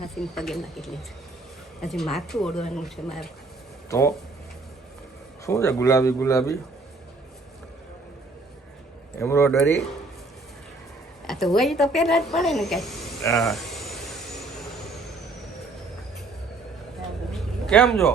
માસીને પગે નાખી છે હજી માથું ઓળવાનું છે મારું. તો શું છે ગુલાબી ગુલાબી? એમ્બ્રોડરી આ તો હોય તો પહેલા જ પડે ને કઈ. હા. કેમ છો?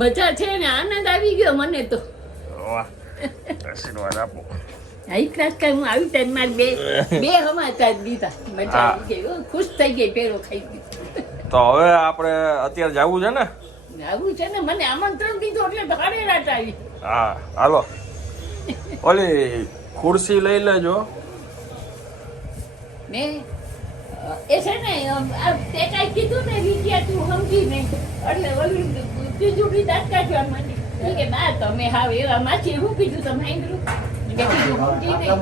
મજા છે ને આનંદ આવી ગયો મને તો. વાહ. આશીર્વાદ આપો. હાઈ ક્લાસ કઈ હું આવી ટાઈમ મારે બે બે સમાચાર દીધા. મજા આવી ગઈ ખુશ થઈ ગઈ પેરો ખાઈ તો હવે આપણે અત્યારે જવું છે ને? જવું છે ને? મને આમંત્રણ દીધું એટલે ભારે રાત આવી હા હાલો. ઓલી ખુરશી લઈ લેજો. ને? એ છે ને તે કાંઈ કીધું ને વિદ્યા તું સમજી ને. એટલે ઓલી ત્રીજું બી દાંત કાઢવા માંડી. કે બા તમે હાવ એવા માછી. હું કીધું તમે સાંભળ્યું મેં કીધું સમજી નહીં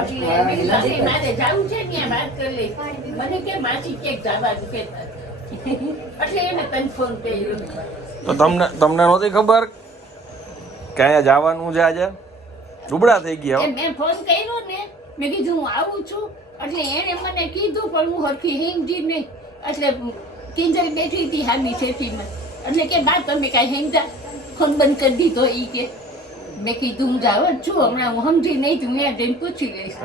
એટલે મેં કીધું, "અરે, મારે જાવું છે ને વાત કરી લઈ. મને કે માછી ક્યાંક જવા કહેતા એને તો તમને તમને નહોતી ખબર કે અહીંયા જવાનું છે આજે? ડુબડા થઈ ગયા મેં ફોન કર્યો ને મેં કીધું હું આવું છું. એટલે એણે મને કીધું પણ હું હરખી હિંગજી નહીં. એટલે કિંજલ બેઠી હતી હામી શેઠીમાં એટલે કે બા તમે કાંઈ હિંગજા ફોન બંધ કરી દીધો એ કે. મેં કીધું હું જાવ જ છું. હમણાં હું સમજી નહીં તું ત્યાં જઈને પૂછી લઈશ.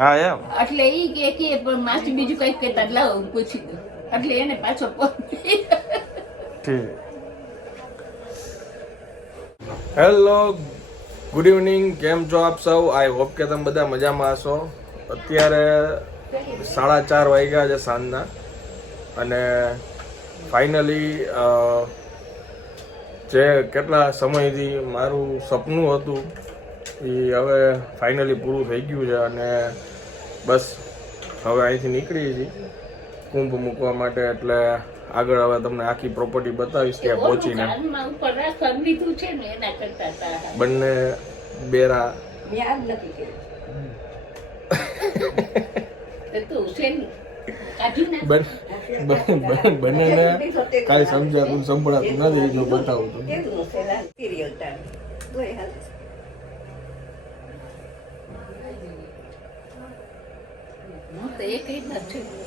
એટલે એ કે કે પણ માસી બીજું કંઈક કહેતા લાવો હું પૂછી દઉં એટલે એને પાછો હેલો ગુડ ઇવનિંગ કેમ છો આપ સૌ? આઈ હોપ કે તમે બધા મજામાં હશો. અત્યારે સાડા ચાર વાગ્યા છે સાંજના. અને ફાઇનલી જે કેટલા સમયથી મારું સપનું હતું, એ હવે ફાઇનલી પૂરું થઈ ગયું છે અને બસ હવે અહીંથી નીકળી છીએ. કુંભ મૂકવા માટે એટલે આગળ હવે તમને આખી પ્રોપર્ટી બતાવીશ ત્યાં પહોંચીને. છે બંને બેરા. બંનેને કાંઈ સમજાતું સંભળાતું નથી જો બતાવું તો છે એક નથી. વાહ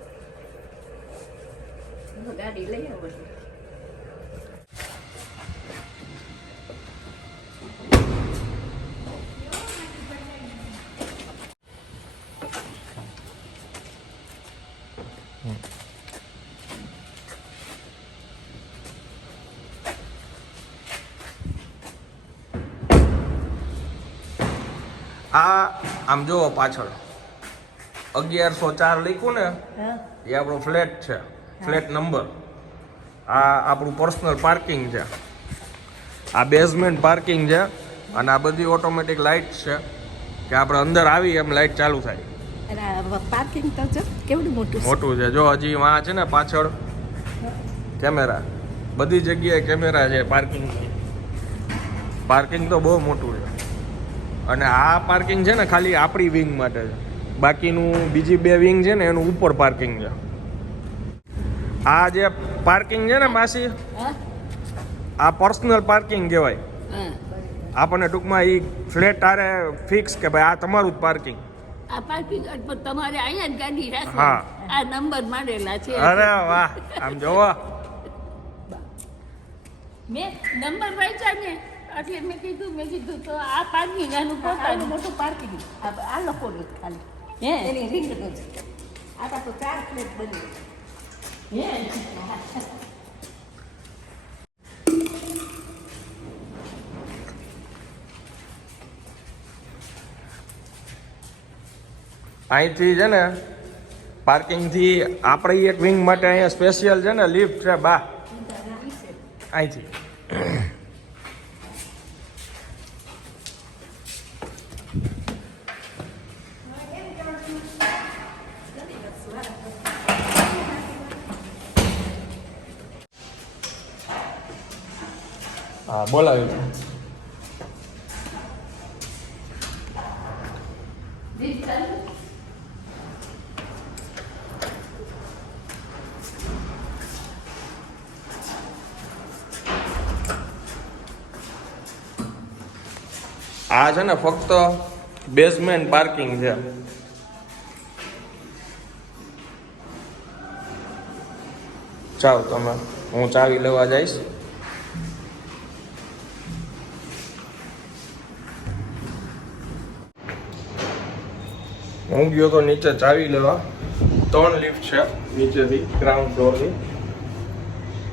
હું ગાડી લઈ આવું છું આ આમ જુઓ પાછળ. અગિયારસો ચાર લખ્યું ને એ આપણો ફ્લેટ છે. Flat number. આ આપણું પર્સનલ પાર્કિંગ છે. આ બેઝમેન્ટ પાર્કિંગ છે અને આ બધી ઓટોમેટિક લાઇટ છે કે આપણે અંદર આવી એમ લાઇટ ચાલુ થાય. પાર્કિંગ તો જો કેવડું મોટું છે? મોટું છે. જો હજી વાં છે ને પાછળ કેમેરા બધી જગ્યાએ કેમેરા છે પાર્કિંગ પાર્કિંગ તો બહુ મોટું છે. અને આ પાર્કિંગ છે ને ખાલી આપણી વિંગ માટે છે. બાકીનું બીજી બે વિંગ છે ને એનું ઉપર પાર્કિંગ છે. આ જે પાર્કિંગ છે ને માસી આ પર્સનલ પાર્કિંગ કહેવાય. હા. આપણને ટૂંકમાં એ ફ્લેટ આરે ફિક્સ કે ભાઈ આ તમારું જ પાર્કિંગ આ પાર્કિંગ તમારે અહીંયા જ ગાડી હા. આ નંબર મારેલા છે. અરે વાહ આમ જોવો. મેં નંબર વાંચ્યા ને. એટલે મેં કીધું મેં કીધું તો આ પાર્કિંગ આનું પોતાનું મોટું પાર્કિંગ આ આ લોકોનું ખાલી. હે? એની રીંગનું છે. આ તો ચાર પ્લેટ બની હે? અહીંથી છે ને પાર્કિંગથી આપણે એક વિંગ માટે અહીંયા સ્પેશિયલ છે ને લિફ્ટ છે બા. અહીંથી. બોલાવ્યું આ છે ને ફક્ત બેઝમેન્ટ પાર્કિંગ છે. ચાલો તમે. હું ચાવી લેવા જઈશ. હું ગયો તો નીચે ચાવી લેવા. ત્રણ લિફ્ટ છે નીચેથી ગ્રાઉન્ડ ફ્લોરની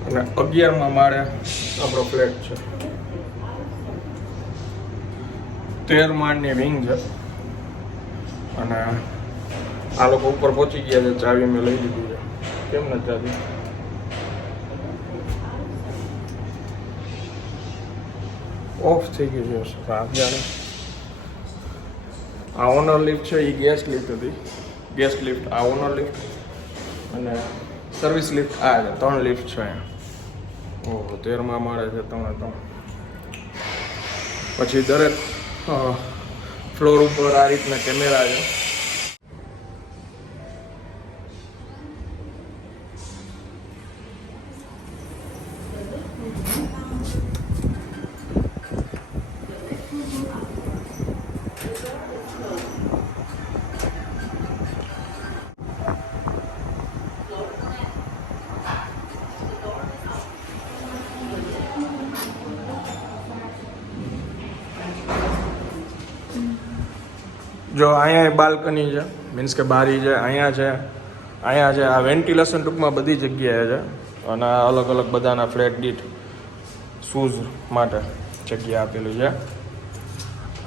અને અગિયારમાં માળે આપણો ફ્લેટ છે. તેર માળની વિંગ છે. અને આ લોકો ઉપર પહોંચી ગયા છે, ચાવી મેં લઈ લીધી છે. કેમ ને ચાવી? ઓફ થઈ ગઈ છે સાફ જાણે આ ઓનર લિફ્ટ છે એ ગેસ લિફ્ટ હતી. ગેસ લિફ્ટ આ ઓનર લિફ્ટ અને સર્વિસ લિફ્ટ આ છે, ત્રણ લિફ્ટ છે અહીંયા. ઓહો, તેરમાં માળે છે ત્રણે ત્રણ. પછી દરેક ફ્લોર ઉપર આ રીતના કેમેરા છે. જો અહીંયા બાલ્કની છે મીન્સ કે બારી છે, અહીંયા છે અહીંયા છે, આ વેન્ટિલેશન ટૂંકમાં બધી જગ્યાએ છે. અને અલગ અલગ બધાના ફ્લેટ દીઠ શૂઝ માટે જગ્યા આપેલી છે.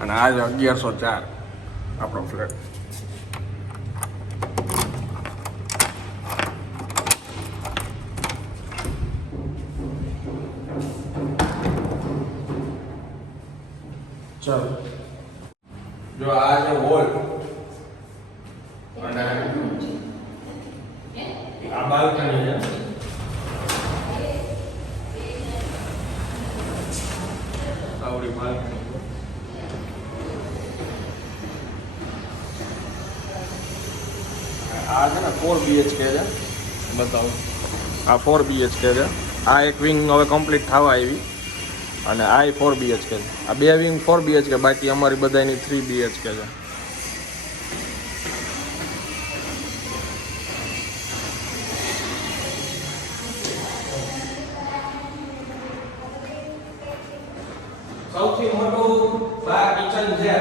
અને આ છે અગિયારસો ચાર આપણો ફ્લેટ ચાલો. જો આ જે હોલ અને આ બાલ્કની છે. આવડી બાલ્કની. આ છે ને ફોર બીએચકે છે. બતાવો. આ ફોર બીએચકે છે. આ એક વિંગ હવે કમ્પ્લીટ થવા આવી. અને આ ફોર બીએચકે છે. આ બે વિંગ ફોર બીએચકે બાકી અમારી બધાની થ્રી બીએચકે છે. સૌથી મોટું બા કિચન છે.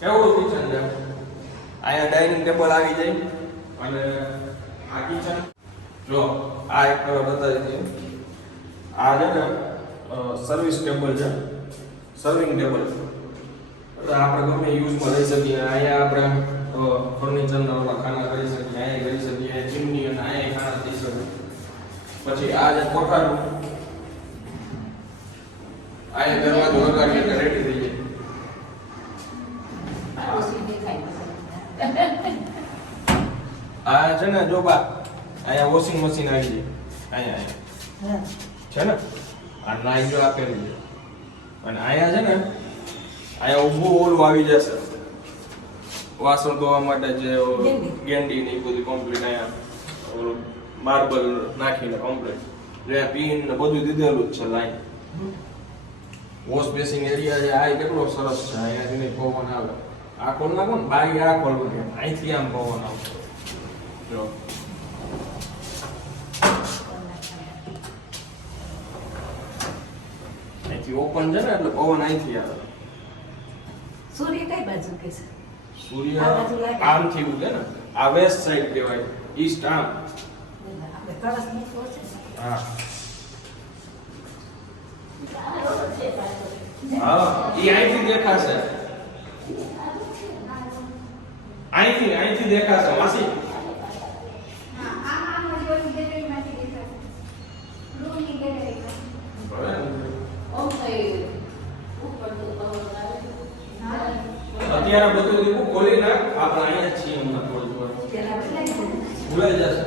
કેવડું કિચન અહીંયા ડાઇનિંગ ટેબલ આવી જાય. અને આ કિચન જો આ એક બતાવી દઈએ આ છે ને સર્વિસ ટેબલ છે. સર્વિંગ ટેબલ એટલે આપણે ગમે યુઝમાં લઈ શકીએ. અહીંયા આપણે ફર્નિચરના ઓલા ખાના કરી શકીએ અહીંયા કરી શકીએ ચીમની અને અહીંયા ખાના થઈ શકે પછી આ જે કોઠારું અહીંયા દરવાજો લગાડીએ એટલે રેડી થઈ જાય. આ છે ને જો બા અહીંયા વોશિંગ મશીન આવી જાય અહીંયા છે ને? આ નાઈ જો આપેલી છે અને અહીંયા છે ને અહીંયા ઊભું ઓલું આવી જશે. વાસણ ધોવા માટે જે ગેંડી. ને એ બધું કમ્પ્લીટ અહીંયા ઓલું માર્બલ નાખીને કમ્પ્લીટ જે પીન ને બધું દીધેલું જ છે લાઈન વોશ બેસિંગ એરિયા છે આ કેટલો સરસ છે. અહીંયાથી નહીં પવન આવે. આ ખોલ નાખો ને બારી આ ખોલવું અહીંથી આમ પવન આવશે. જો અહીંથી ઓપન છે ને એટલે પવન અહીંથી આવે. સૂર્ય કઈ બાજુ કે છે? સૂર્ય આમથી ઉગે ને. આ વેસ્ટ સાઈડ કહેવાય ઈસ્ટ આમ. હા. હા ઈ અહીંથી દેખાશે. અહીંથી અહીંથી દેખાશે. માસી અત્યારે બધું દીવું ખોલી નાખ. આપણે અહીંયા છીએ હમણાં થોડું. ભૂલાઈ જશે.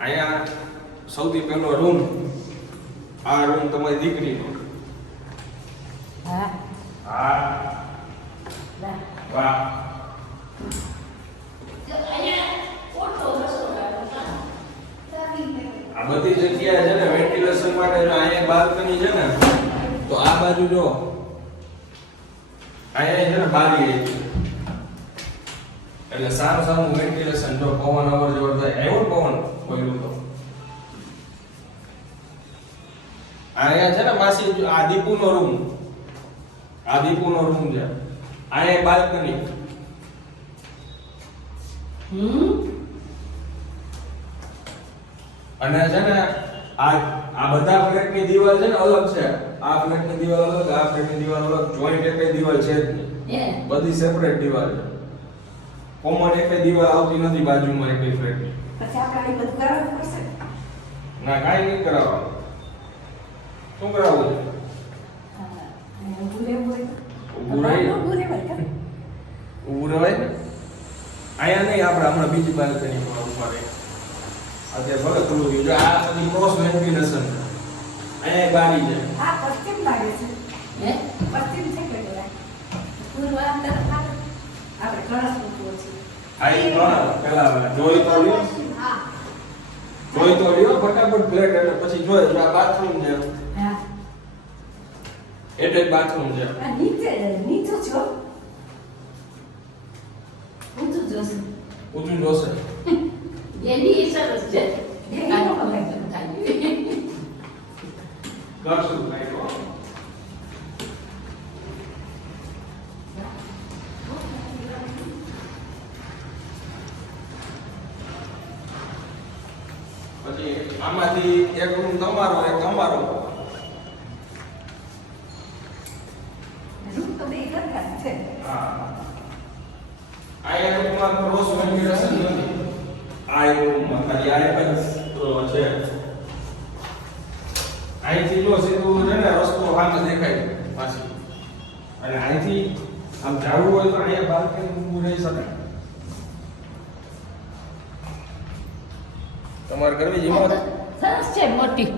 અહીંયા સૌથી પહેલો રૂમ. આ રૂમ તમારી દીકરીનો. આ બધી જગ્યાએ છે ને માટે અહીંયા અહીંયા બાલ્કની છે ને તો આ બાજુ જો અહીંયા છે ને બારી એટલે સારું સારું વેન્ટિલેશન જો પવન અવર જવર થાય આવ્યો પવન કોઈનું તો. અહીંયા છે ને માસી આ દીપુનો રૂમ આ દીપુનો રૂમ છે. અહીંયા બાલ્કની. હમ? અને છે ને આ આ બધા ફ્લેટની દિવાલ છે ને અલગ છે. આ ફ્લેટની દિવાલ અલગ આ ફ્લેટની દિવાલ અલગ. જોઈન્ટ એકય દિવાલ છે જ નહીં. બધી સેપરેટ દિવાલ છે. કોમન એકય દિવાલ આવતી નથી બાજુમાં એકય ફ્લેટની. પછી આપણે બધું કરાવવું પડશે ના? કાંઈ નહીં કરાવવાનું. શું કરાવવું છે? ઊભું રહેવું ઊભું રહી. ઊભું રહેવાય અહીંયા નહીં આપણે હમણાં બીજી બાલ્કની ઉપર ઊભા અત્યારે ભલે ખુલ્લું ગયું જો આ બધી ક્રોસ વેન્ટિલેશન એક બારી છે. આ પશ્ચિમ લાગે છે. હે? પશ્ચિમ છે કે? પૂર્વ આ તરફ આપણે કળશ મૂકવો છે. આ ઈ ત્રણ પેલા જોઈ તો લ્યો. હા. જોઈ તો લ્યો. ફટાફટ ફ્લેટ એટલે પછી જોઈ જો આ બાથરૂમ છે. હા. એટલે બાથરૂમ છે. આ નીચે નીચું છો ઊંચું જોશે ઊંચું જોશે એની સરસ છે એની નો ગમે. કરશું કાંઈ તો. પછી આમાંથી એક રૂમ તમારો એક અમારો રૂમ તો બે સરખા જ છે હા અહીંયા રૂમમાં ક્રોસ વેન્ટિલેશન નથી આ એક રૂમમાં ખાલી આ એક જ અ, છે અહીંથી જો સીધું છે ને રસ્તો સામે દેખાય પાછી અને અહીંથી આમ જાવું હોય તો અહીંયા બાલ્કની ઊભું રહી શકાય તમારે કરવી હિંમત? સરસ છે મોટી.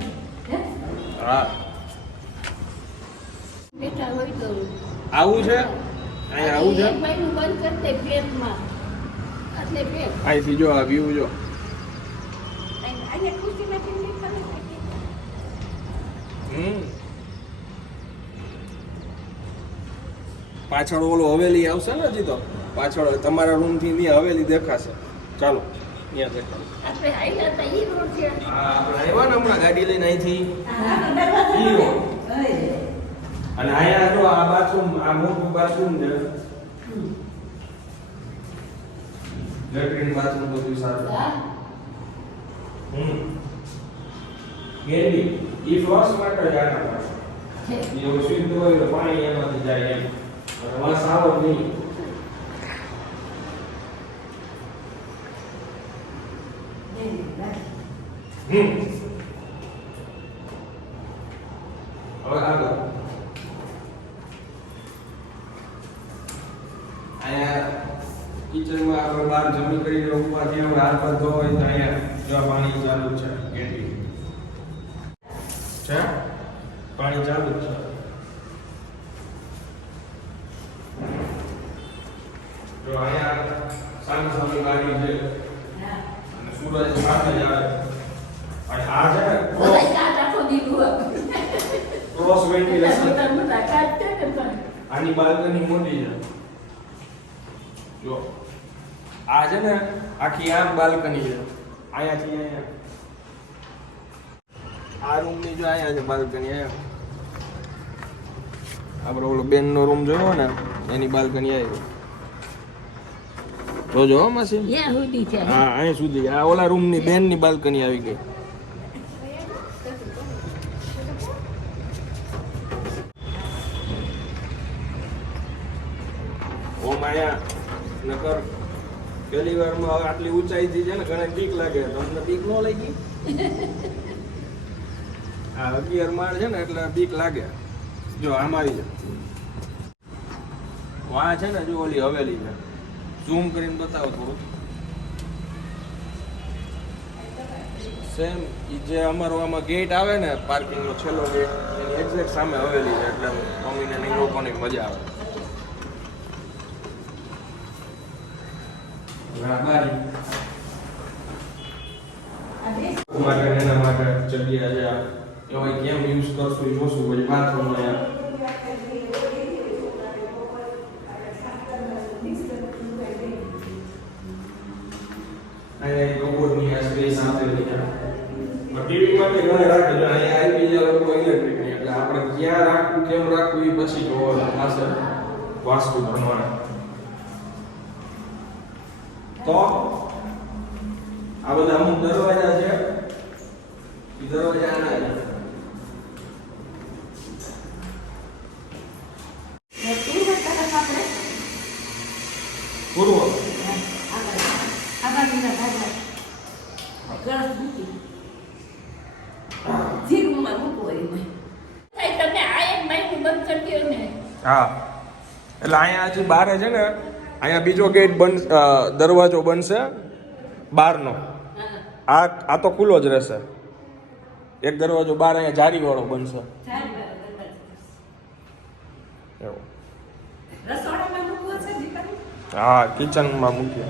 હા? બેઠા હોય તો આવું છે? અહીંયા આવું છે? મહિનું બંધ કરી દે પેટમાં એટલે પેટ અહીંથી જો આ વ્યૂ જો. અહીંયા હમ. પાછળ ઓલો હવેલી આવશે ને હજી તો? પાછળ તમારા રૂમથી ત્યાં હવેલી દેખાશે. ચાલો દેખાશે આપણે હાઈલા હતા ઈ રોડ છે. હા આપણે આવ્યા ને હમણાં ગાડી લઈને અહીંથી. અને અહીંયા જો આ બાથરૂમ આ મોટું બાથરૂમ છે. લેટ્રિન બાથરૂમ બધું સારું. હમ. ગેલી ઈ ફ્લોસ માટે જ આના પાસે. એવું શુદ્ધ હોય તો પાણી એમાંથી જાય એમ. અને વાસ આવો જ હવે અહીંયા કિચનમાં આપણે બહાર જમી કરીને ઉપરથી આપણે હાથ પગ હોય અહીંયા પાણી ચાલુ છે ગેટલી છે? પાણી ચાલુ છે. જો અહીંયા સામે સામે ગાડી છે. અને સૂરજ સાથે આવે. અને આ છે ને ક્રોસ વેન્ટિલેશન ને આની બાલ્કની મોટી છે. જો, આ છે ને આખી આમ બાલ્કની છે. અહીંયાથી અહીંયા. આ રૂમની જો અહીંયા છે બાલ્કની, અહીંયા. આપણે ઓલો બેનનો રૂમ જોયો ને, એની બાલ્કની આવી. જોજો જો માસી ત્યાં સુધી છે. હા અહીં સુધી. આ ઓલા રૂમની બેનની બાલ્કની આવી ગઈ. ઓ માયા નકર પહેલી વારમાં હવે આટલી ઊંચાઈથી છે ને ઘણા બીક લાગે. તમને બીક ન લાગી? આ અગિયાર માળ છે ને એટલે બીક લાગે. જો આમ આવી જાય વા છે ને જો ઓલી હવેલી છે. ઝૂમ કરીને બતાવો થોડું. સેમ એ જે અમારો આમાં ગેટ આવે ને પાર્કિંગનો છેલ્લો ગેટ એની એક્ઝેક્ટ સામે હવેલી છે, એટલે મમ્મીને ને ઈ લોકોને મજા આવે. માટે એના માટે જગ્યા છે. એવા કેમ યુઝ કરશું જોશું, પછી બાથરૂમ વાસ્તુ પ્રમાણે તો આ બધા અમુક દરવાજા છે એ દરવાજા આના છે ને પૂર્વ તરફ આપણે પૂર્વ આગળ આ બાજુના ભાગમાં ગળસ મૂકી જે રૂમમાં મૂકવો એમાં થાય તમે આ એક માઇક બંધ કરી દો ને હા એટલે બહાર છે ને અહીંયા બીજો ગેટ બન દરવાજો બનશે બહારનો આ આ તો ખુલ્લો જ રહેશે. એક દરવાજો બહાર અહીંયા જારીવાળો બનશે. એવું. હા કિચનમાં મૂકીએ.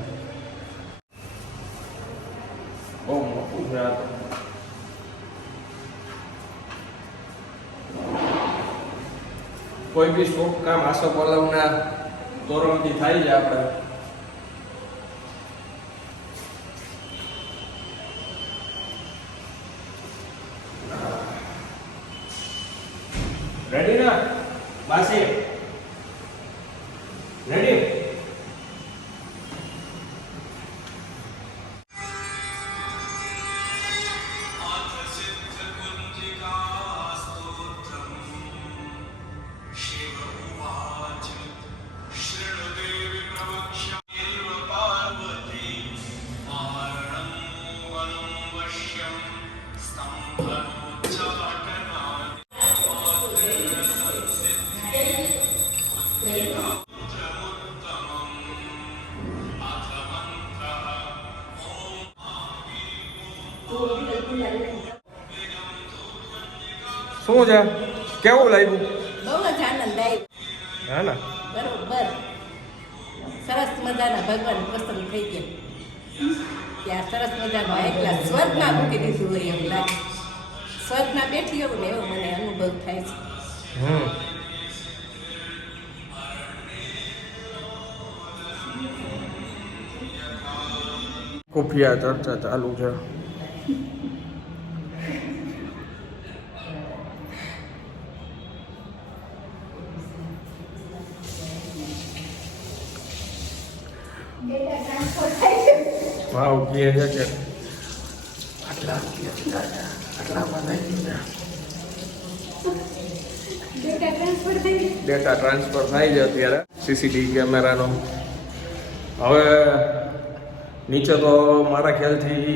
બહુ મોટું છે આ તો. કોઈ બી શોખ કામ આસો પલવના તોરણથી થાય છે આપણે. શું છે? કેવું લાગ્યું? બહુ જ આનંદ આવ્યો હે ને? બરોબર. સરસ મજાના ભગવાન પ્રસન્ન થઈ ગયા. ત્યાં સરસ મજાનો એકલા સ્વર્ગમાં મૂકી દીધું હોય એવું લાગે. સ્વર્ગમાં બેઠી હોઉં ને એવો મને અનુભવ થાય છે. હમ. ખુફિયા ચર્ચા ચાલુ છે. ભાવ કહે છે કે આટલા રૂપિયા છે આટલામાં ડેટા ટ્રાન્સફર થાય છે અત્યારે. સીસીટીવી કેમેરાનો હવે નીચે તો મારા ખ્યાલથી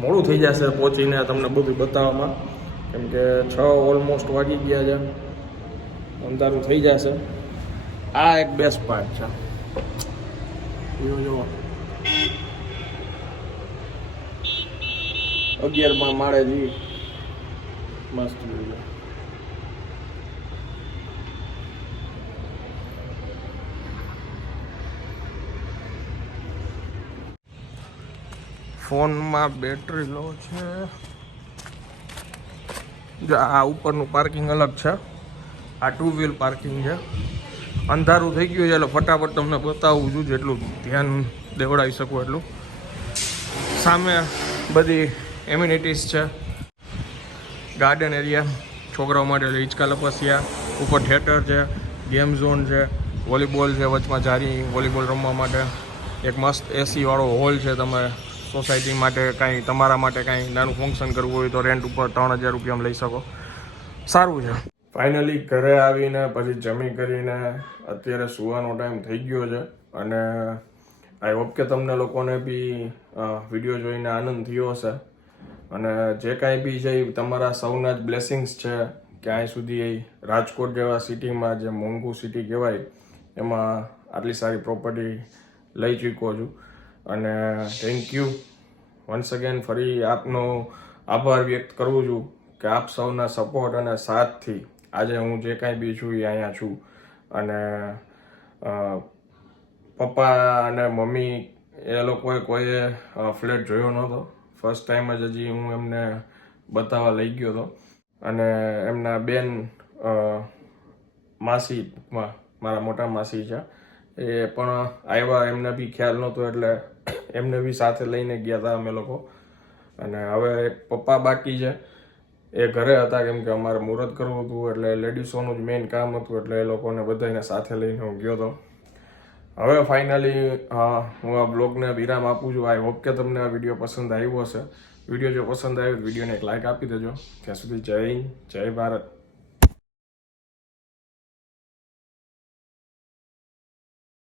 મોડું થઈ જશે પહોંચીને તમને બધું બતાવવામાં. કેમ કે છ ઓલમોસ્ટ વાગી ગયા છે. અંધારું થઈ જશે. આ એક બેસ્ટ પાર્ટ છે. જો જો. અગિયારમાં માળે મસ્ત ફોનમાં બેટરી લો છે. જો આ ઉપરનું પાર્કિંગ અલગ છે. આ ટુ વ્હીલ પાર્કિંગ છે. અંધારું થઈ ગયું છે એટલે ફટાફટ તમને બતાવવું છું જેટલું ધ્યાન દેવડાવી શકું એટલું. સામે બધી એમ્યુનિટીઝ છે. ગાર્ડન એરિયા છોકરાઓ માટે હિંચકા લપસિયા. ઉપર થિયેટર છે. ગેમ ઝોન છે. વોલીબોલ છે વચમાં જારી વોલીબોલ રમવા માટે. એક મસ્ત એસીવાળો હોલ છે તમે સોસાયટી માટે કાંઈ, તમારા માટે કાંઈ નાનું ફંક્શન કરવું હોય તો રેન્ટ ઉપર ત્રણ હજાર રૂપિયામાં લઈ શકો. સારું છે. ફાઇનલી ઘરે આવીને, પછી જમી કરીને અત્યારે સુવાનો ટાઈમ થઈ ગયો છે અને આઈ હોપ કે તમને લોકોને બી વીડિયો જોઈને આનંદ થયો હશે. અને જે કાંઈ બી છે એ તમારા સૌના જ બ્લેસિંગ્સ છે કે અહીં સુધી રાજકોટ જેવા સિટીમાં જે મોંઘું સિટી કહેવાય, એમાં આટલી સારી પ્રોપર્ટી લઈ ચૂક્યો છું. અને થેન્ક યુ વન્સ અગેન ફરી આપનો આભાર વ્યક્ત કરું છું કે આપ સૌના સપોર્ટ અને સાથથી આજે હું જે કાંઈ બી છું એ અહીંયા છું. અને પપ્પા અને મમ્મી એ લોકોએ કોઈએ ફ્લેટ જોયો નહોતો. ફર્સ્ટ ટાઈમ જ હજી હું એમને બતાવવા લઈ ગયો હતો. અને એમના બેન માસી મારા મોટા માસી છે. એ પણ આવ્યા, એમને બી ખ્યાલ નહોતો એટલે એમને બી સાથે લઈને ગયા હતા અમે લોકો. અને હવે પપ્પા બાકી છે. એ ઘરે હતા કેમ કે અમારે મુહૂર્ત કરવું હતું એટલે લેડીસોનું જ મેઇન કામ હતું એટલે એ લોકોને બધાને સાથે લઈને હું ગયો હતો. હવે ફાઇનલી હું આ બ્લોગને વિરામ આપું છું. આઈ હોપ કે તમને આ વીડિયો પસંદ આવ્યો હશે. વીડિયો જો પસંદ આવ્યો વિડીયોને એક લાઇક આપી દેજો. ત્યાં સુધી જય જય ભારત.